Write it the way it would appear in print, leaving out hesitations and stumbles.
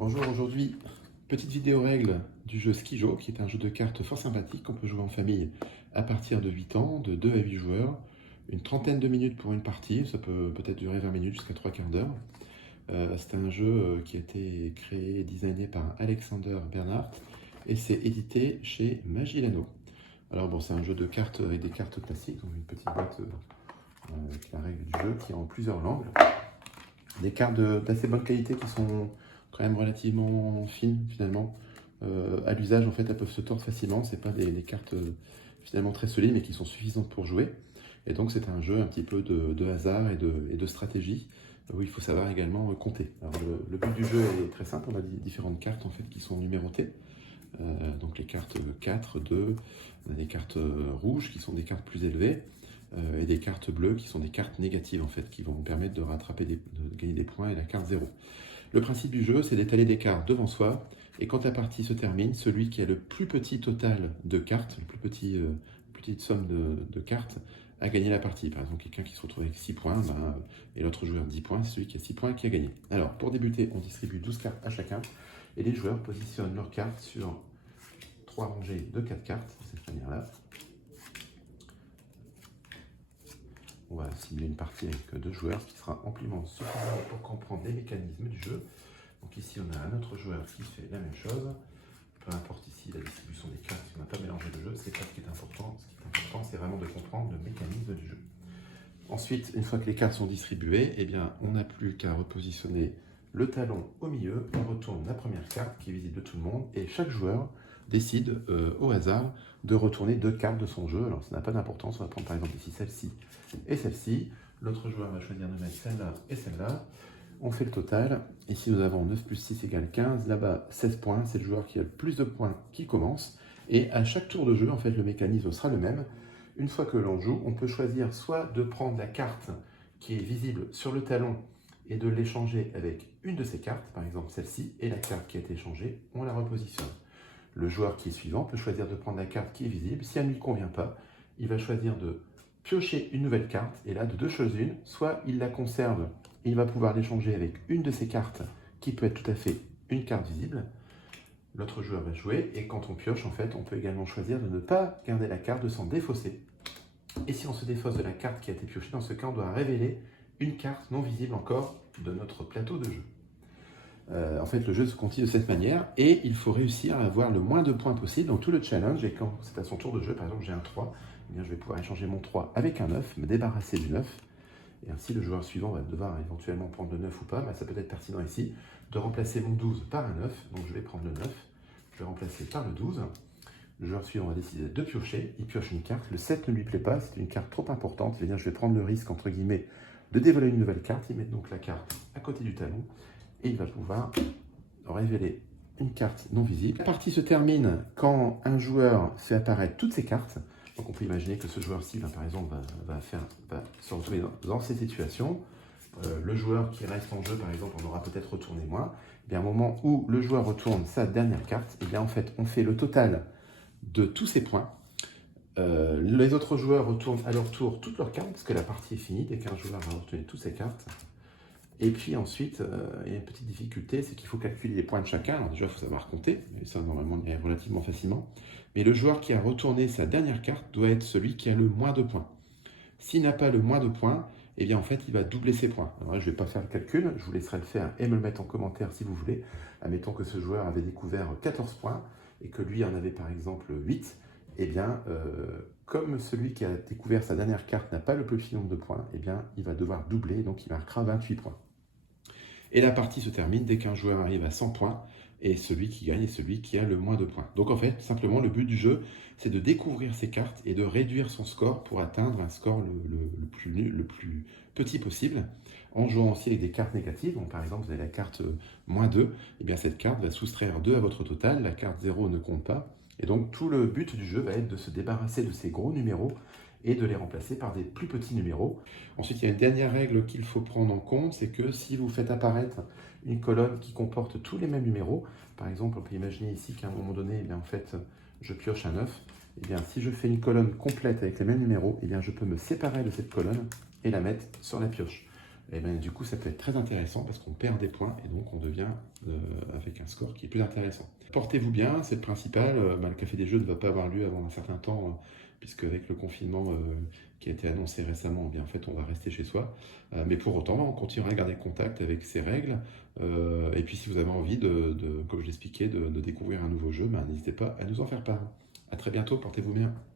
Bonjour, aujourd'hui, petite vidéo règle du jeu Skijo, qui est un jeu de cartes fort sympathique qu'on peut jouer en famille à partir de 8 ans, de 2 à 8 joueurs, une trentaine de minutes pour une partie, ça peut peut-être durer 20 minutes jusqu'à 3 quarts d'heure. C'est un jeu qui a été créé et designé par Alexander Bernhardt et c'est édité chez Magilano. Alors bon, c'est un jeu de cartes avec des cartes classiques, donc une petite boîte avec la règle du jeu qui est en plusieurs langues. Des cartes d'assez bonne qualité qui sont quand même relativement fines finalement. À l'usage, en fait, elles peuvent se tordre facilement. C'est pas des cartes finalement très solides, mais qui sont suffisantes pour jouer. Et donc, c'est un jeu un petit peu de hasard et de stratégie, où il faut savoir également compter. Alors, le but du jeu est très simple. On a différentes cartes en fait qui sont numérotées. Donc les cartes 4, 2, on a des cartes rouges qui sont des cartes plus élevées, et des cartes bleues qui sont des cartes négatives en fait, qui vont permettre de rattraper, de gagner des points, et la carte 0. Le principe du jeu, c'est d'étaler des cartes devant soi, et quand la partie se termine, celui qui a le plus petit total de cartes, le plus petite somme de cartes, a gagné la partie. Par exemple, quelqu'un qui se retrouve avec 6 points, et l'autre joueur 10 points, c'est celui qui a 6 points qui a gagné. Alors, pour débuter, on distribue 12 cartes à chacun, et les joueurs positionnent leurs cartes sur 3 rangées de 4 cartes, de cette manière-là. On va simuler une partie avec 2 joueurs, ce qui sera amplement suffisant pour comprendre les mécanismes du jeu. Donc ici, on a un autre joueur qui fait la même chose. Peu importe ici la distribution des cartes, si on n'a pas mélangé le jeu, c'est pas ce qui est important. Ce qui est important, c'est vraiment de comprendre le mécanisme du jeu. Ensuite, une fois que les cartes sont distribuées, eh bien, on n'a plus qu'à repositionner le talon au milieu. On retourne la première carte qui est visible de tout le monde et chaque joueur décide au hasard de retourner 2 cartes de son jeu. Alors ça n'a pas d'importance, on va prendre par exemple ici celle-ci et celle-ci. L'autre joueur va choisir de mettre celle-là et celle-là. On fait le total. Ici nous avons 9 plus 6 égale 15. Là-bas 16 points, c'est le joueur qui a le plus de points qui commence. Et à chaque tour de jeu, en fait, le mécanisme sera le même. Une fois que l'on joue, on peut choisir soit de prendre la carte qui est visible sur le talon et de l'échanger avec une de ces cartes, par exemple celle-ci, et la carte qui a été échangée, on la repositionne. Le joueur qui est suivant peut choisir de prendre la carte qui est visible. Si elle ne lui convient pas, il va choisir de piocher une nouvelle carte, et là, de deux choses une, soit il la conserve, et il va pouvoir l'échanger avec une de ces cartes, qui peut être tout à fait une carte visible. L'autre joueur va jouer, et quand on pioche, en fait, on peut également choisir de ne pas garder la carte, de s'en défausser. Et si on se défausse de la carte qui a été piochée, dans ce cas, on doit révéler une carte non visible encore de notre plateau de jeu. En fait, le jeu se continue de cette manière et il faut réussir à avoir le moins de points possible dans tout le challenge. Et quand c'est à son tour de jeu, par exemple, j'ai un 3, eh bien, je vais pouvoir échanger mon 3 avec un 9, me débarrasser du 9. Et ainsi, le joueur suivant va devoir éventuellement prendre le 9 ou pas. Mais ça peut être pertinent ici de remplacer mon 12 par un 9. Donc, je vais prendre le 9, je vais remplacer par le 12. Le joueur suivant va décider de piocher. Il pioche une carte. Le 7 ne lui plaît pas, c'est une carte trop importante. Eh bien, je vais prendre le risque, entre guillemets, de dévoiler une nouvelle carte. Il met donc la carte à côté du talon. Et il va pouvoir révéler une carte non visible. La partie se termine quand un joueur fait apparaître toutes ses cartes. Donc on peut imaginer que ce joueur-ci, par exemple, va se retrouver dans ces situations. Le joueur qui reste en jeu, par exemple, on aura peut-être retourné moins. Et bien, au moment où le joueur retourne sa dernière carte, et bien en fait, on fait le total de tous ses points. Les autres joueurs retournent à leur tour toutes leurs cartes, parce que la partie est finie, dès qu'un joueur va retourner toutes ses cartes. Et puis ensuite, il y a une petite difficulté, c'est qu'il faut calculer les points de chacun. Alors déjà, il faut savoir compter, et ça, normalement, on y arrive relativement facilement. Mais le joueur qui a retourné sa dernière carte doit être celui qui a le moins de points. S'il n'a pas le moins de points, eh bien, en fait, il va doubler ses points. Alors là, je ne vais pas faire le calcul, je vous laisserai le faire et me le mettre en commentaire si vous voulez. Admettons que ce joueur avait découvert 14 points et que lui en avait par exemple 8. Eh bien, comme celui qui a découvert sa dernière carte n'a pas le plus petit nombre de points, eh bien, il va devoir doubler, donc il marquera 28 points. Et la partie se termine dès qu'un joueur arrive à 100 points, et celui qui gagne est celui qui a le moins de points. Donc en fait, simplement, le but du jeu, c'est de découvrir ses cartes et de réduire son score pour atteindre un score le plus petit possible, en jouant aussi avec des cartes négatives. Donc par exemple, vous avez la carte -2, et bien cette carte va soustraire 2 à votre total, la carte 0 ne compte pas, et donc tout le but du jeu va être de se débarrasser de ces gros numéros et de les remplacer par des plus petits numéros. Ensuite, il y a une dernière règle qu'il faut prendre en compte, c'est que si vous faites apparaître une colonne qui comporte tous les mêmes numéros, par exemple, on peut imaginer ici qu'à un moment donné, eh bien, en fait, je pioche un 9, eh bien, si je fais une colonne complète avec les mêmes numéros, eh bien, je peux me séparer de cette colonne et la mettre sur la pioche. et ben, du coup, ça peut être très intéressant parce qu'on perd des points et donc on devient avec un score qui est plus intéressant. Portez-vous bien, c'est le principal. Le café des jeux ne va pas avoir lieu avant un certain temps, puisque avec le confinement qui a été annoncé récemment, eh bien, en fait, on va rester chez soi. Mais pour autant, on continuera à garder contact avec ces règles. Et puis, si vous avez envie, comme je l'expliquais, de découvrir un nouveau jeu, ben, n'hésitez pas à nous en faire part. À très bientôt, portez-vous bien.